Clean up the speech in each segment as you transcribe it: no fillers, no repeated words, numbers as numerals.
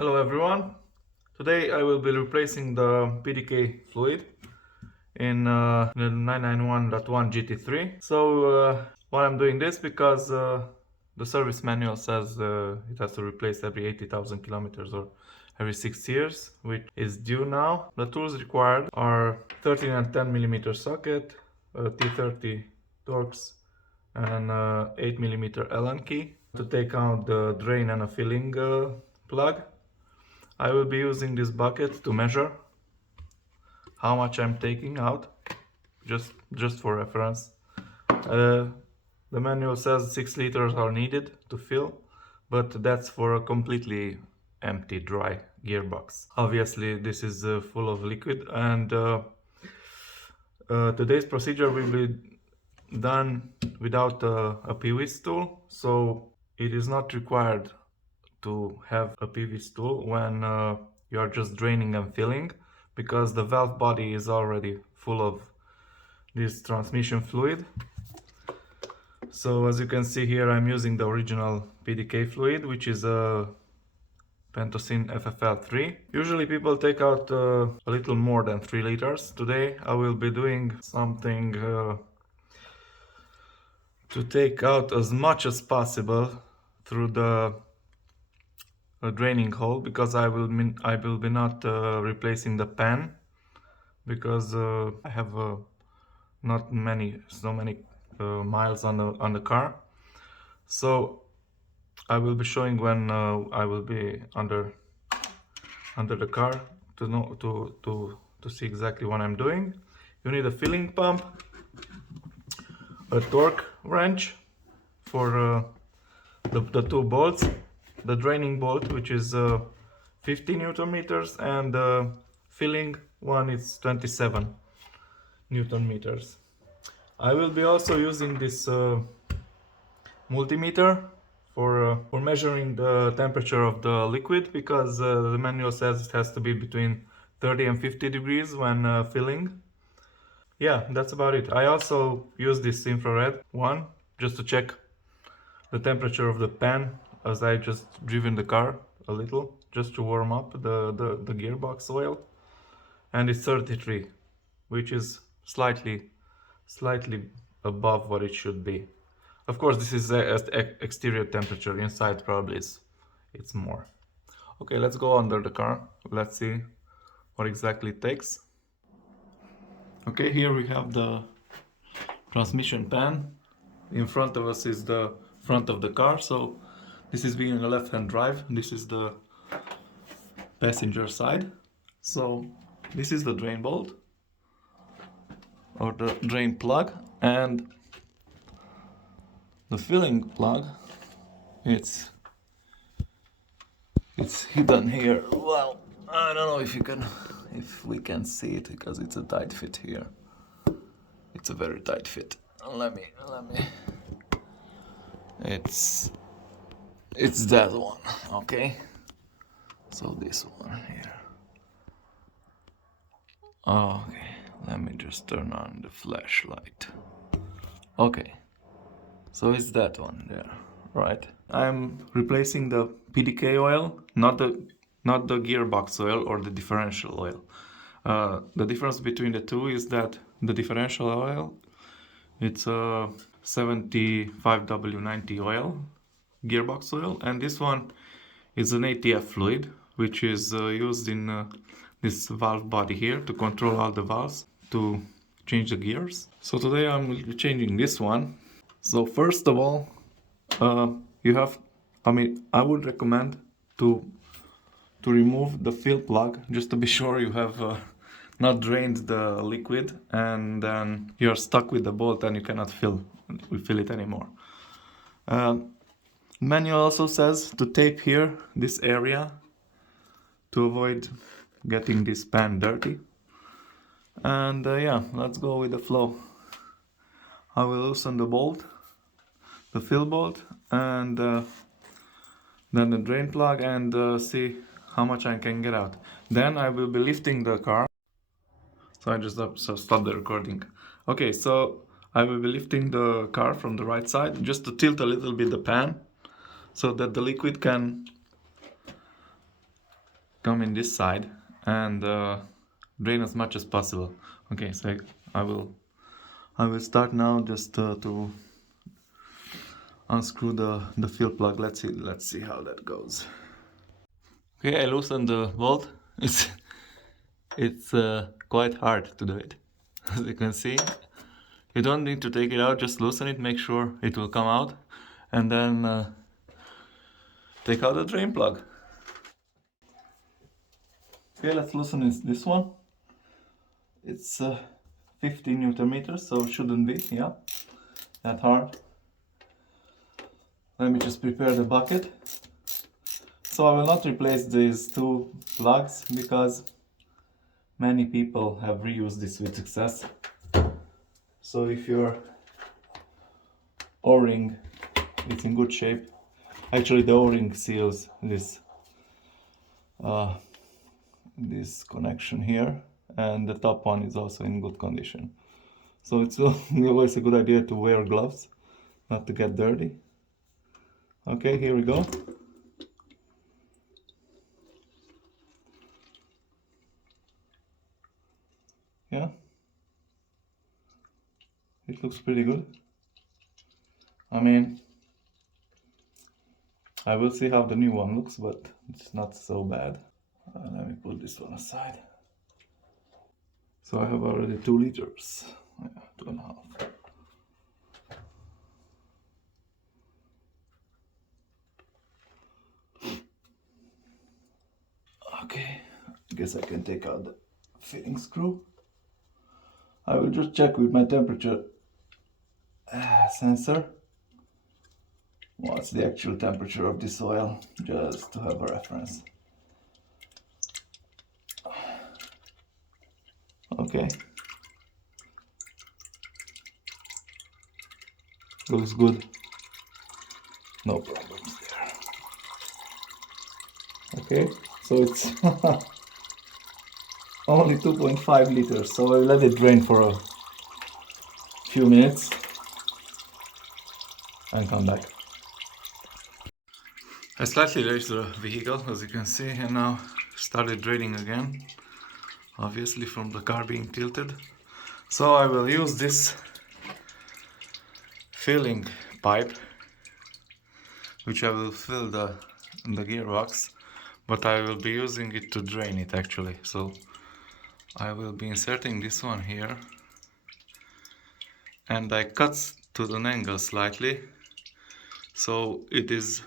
Hello everyone. Today I will be replacing the PDK fluid in the 991.1 GT3. Why I'm doing this? Because the service manual says it has to replace every 80,000 kilometers or every 6 years, which is due now. The tools required are 13 and 10 millimeter socket, T30 Torx, and 8 millimeter Allen key to take out the drain and a filling plug. I will be using this bucket to measure how much I'm taking out, just for reference. The manual says 6 liters are needed to fill, but that's for a completely empty, dry gearbox. Obviously, this is full of liquid, and today's procedure will be done without a PV tool, so it is not required to have a PV stool when you are just draining and filling, because the valve body is already full of this transmission fluid. So as you can see here, I'm using the original PDK fluid, which is a Pentosyn FFL3. Usually people take out a little more than 3 liters. Today I will be doing something to take out as much as possible through the draining hole, because I will be not replacing the pan, because I have not so many miles on the car. So I will be showing when I will be under the car to know to see exactly what I'm doing. You need a filling pump, a torque wrench for the two bolts, the draining bolt, which is 50 Newton meters, and the filling one is 27 Newton meters. I will be also using this multimeter for measuring the temperature of the liquid, because the manual says it has to be between 30 and 50 degrees when filling. Yeah, that's about it. I also use this infrared one just to check the temperature of the pan, as I just driven the car a little just to warm up the gearbox oil, and it's 33, which is slightly above what it should be. Of course, this is exterior temperature. Inside probably it's more. Okay, let's go under the car. Let's see what exactly it takes. Okay, here we have the transmission pan. In front of us is the front of the car, so this is being a left-hand drive. This is the passenger side. So this is the drain bolt, or the drain plug, and the filling plug, it's hidden here. Well, I don't know if we can see it, because it's a tight fit here. It's a very tight fit. Let me. It's that one, okay? So this one here. Okay, let me just turn on the flashlight. Okay, so it's that one there, right? I'm replacing the PDK oil, not the gearbox oil or the differential oil. The difference between the two is that the differential oil, it's a 75W90 oil, gearbox oil, and this one is an ATF fluid, which is used in this valve body here to control all the valves to change the gears. So today I'm changing this one. So first of all, I would recommend to remove the fill plug, just to be sure you have not drained the liquid, and then you're stuck with the bolt and you cannot fill it anymore. Manual also says to tape here this area to avoid getting this pan dirty. And yeah, let's go with the flow. I will loosen the bolt, the fill bolt, and then the drain plug, and see how much I can get out. Then I will be lifting the car. So I just stopped the recording. Okay, so I will be lifting the car from the right side, just to tilt a little bit the pan, so that the liquid can come in this side and drain as much as possible. Okay, so I will start now just to unscrew the fill plug. Let's see how that goes. Okay, I loosened the bolt. It's quite hard to do it. As you can see, you don't need to take it out, just loosen it, make sure it will come out, and then take out the drain plug. Okay, let's loosen this one. It's 50 Newton meters, so it shouldn't be, yeah, that hard. Let me just prepare the bucket. So I will not replace these two plugs because many people have reused this with success. So if your O-ring is in good shape, actually the O-ring seals this connection here, and the top one is also in good condition. So it's always a good idea to wear gloves, not to get dirty. Okay, here we go. Yeah, it looks pretty good. I mean, I will see how the new one looks, but it's not so bad. Let me put this one aside. So I have already 2 liters, yeah, 2.5. Okay, I guess I can take out the fitting screw. I will just check with my temperature sensor what's the actual temperature of this oil, just to have a reference. Okay, looks good, no problems there. Okay, so it's only 2.5 liters, so I'll let it drain for a few minutes and come back. I slightly raised the vehicle, as you can see, and now started draining again, obviously from the car being tilted. So I will use this filling pipe, which I will fill the gearbox, but I will be using it to drain it actually. So I will be inserting this one here, and I cut to an angle slightly, so it is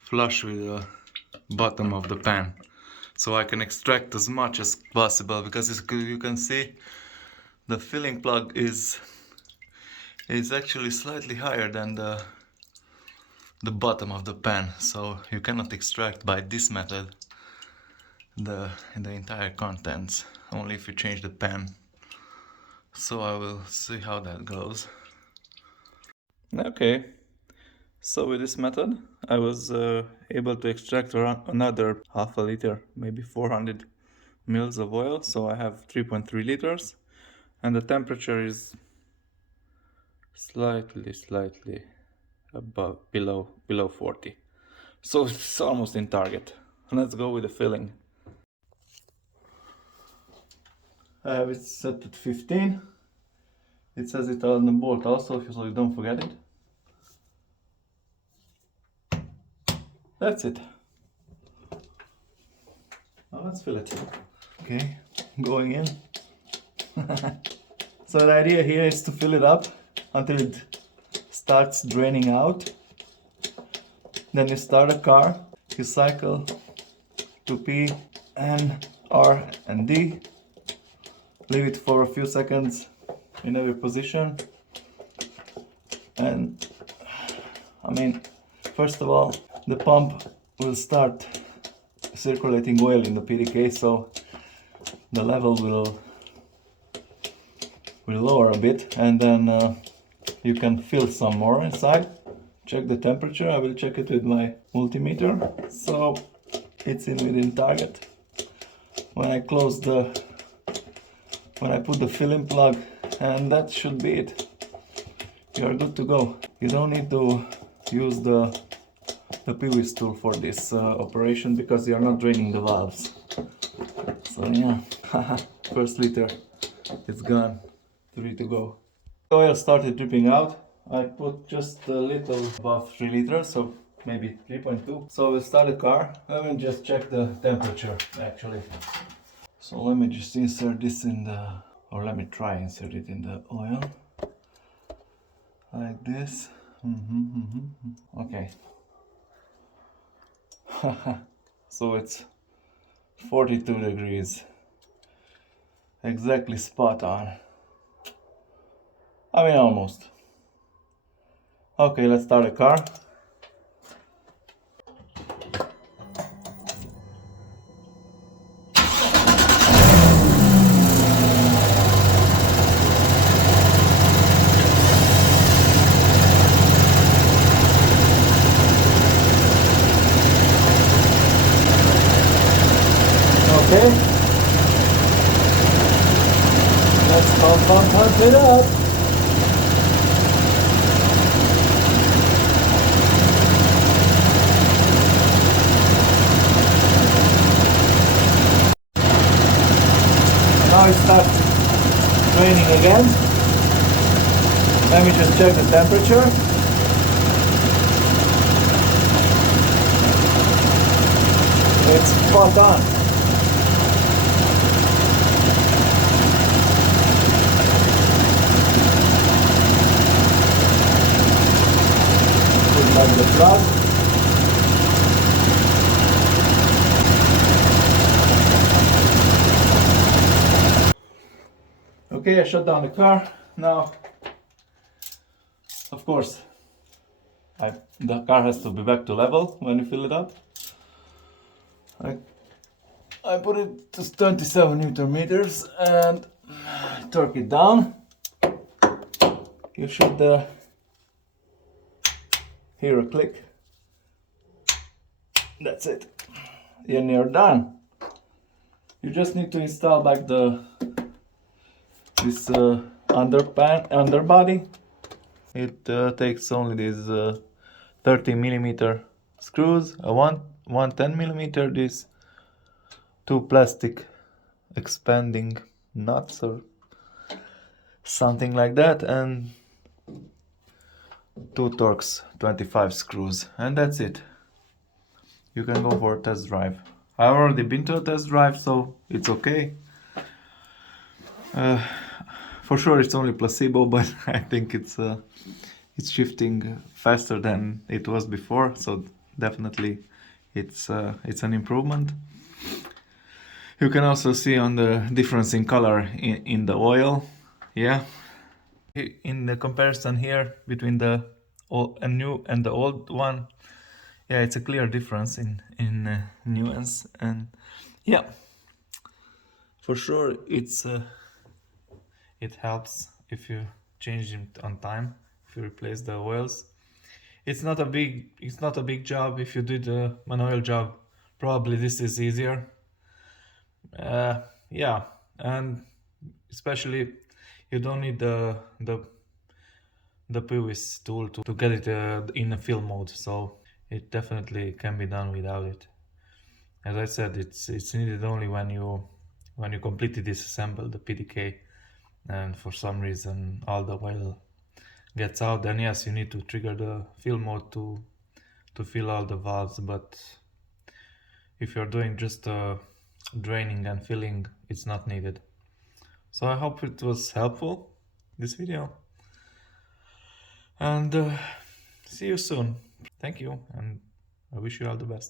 flush with the bottom of the pan, so I can extract as much as possible, because as you can see, the filling plug is actually slightly higher than the bottom of the pan, so you cannot extract by this method the entire contents, only if you change the pan. So I will see how that goes. Okay, so with this method I was able to extract around another half a liter, maybe 400 mils of oil, so I have 3.3 liters, and the temperature is slightly above, below 40, so it's almost in target. Let's go with the filling. I have it set at 15. It says it on the bolt also, so you don't forget it. That's it. Now let's fill it. Okay, going in. So the idea here is to fill it up until it starts draining out. Then you start a car, you cycle to P, N, R and D. Leave it for a few seconds in every position. And I mean, first of all, the pump will start circulating oil in the PDK, so the level will lower a bit, and then you can fill some more inside. Check the temperature. I will check it with my multimeter, so it's within target. When I put the filling plug, and that should be it. You are good to go. You don't need to use the the PVS tool for this operation because you're not draining the valves. So yeah, first liter, it's gone, 3 to go. The oil started dripping out. I put just a little above 3 liters, so maybe 3.2. So we'll start the car. Let me just check the temperature actually. So let me just insert this in the, or let me try insert it in the oil. Like this. Okay. So it's 42 degrees. Exactly spot on. I mean, almost. Okay, let's start the car. Okay. Let's pump it up. Now it starts raining again. Let me just check the temperature. It's spot on. Put back the plug. Okay, I shut down the car. Now, of course, the car has to be back to level when you fill it up. I put it to 27 Newton meters and torque it down. You should hear a click. That's it. And you're done. You just need to install back this underbody. It takes only these 30 millimeter screws, one 10 millimeter, these 2 plastic expanding nuts or something like that, and 2 Torx 25 screws, and that's it. You can go for a test drive. I've already been to a test drive, so it's okay. For sure it's only placebo, but I think it's shifting faster than it was before, so definitely it's an improvement. You can also see on the difference in color in the oil. Yeah, in the comparison here between the new and the old one, yeah, it's a clear difference in nuance, and yeah, for sure it helps if you change it on time, if you replace the oils. It's not a big job. If you did a manual job, probably this is easier. Yeah, and especially you don't need the PVS tool to get it in a fill mode, so it definitely can be done without it. As I said, it's needed only when you completely disassemble the PDK and for some reason all the oil gets out, then yes, you need to trigger the fill mode to fill all the valves. But if you're doing just draining and filling, it's not needed. So I hope it was helpful, this video, and see you soon. Thank you, and I wish you all the best.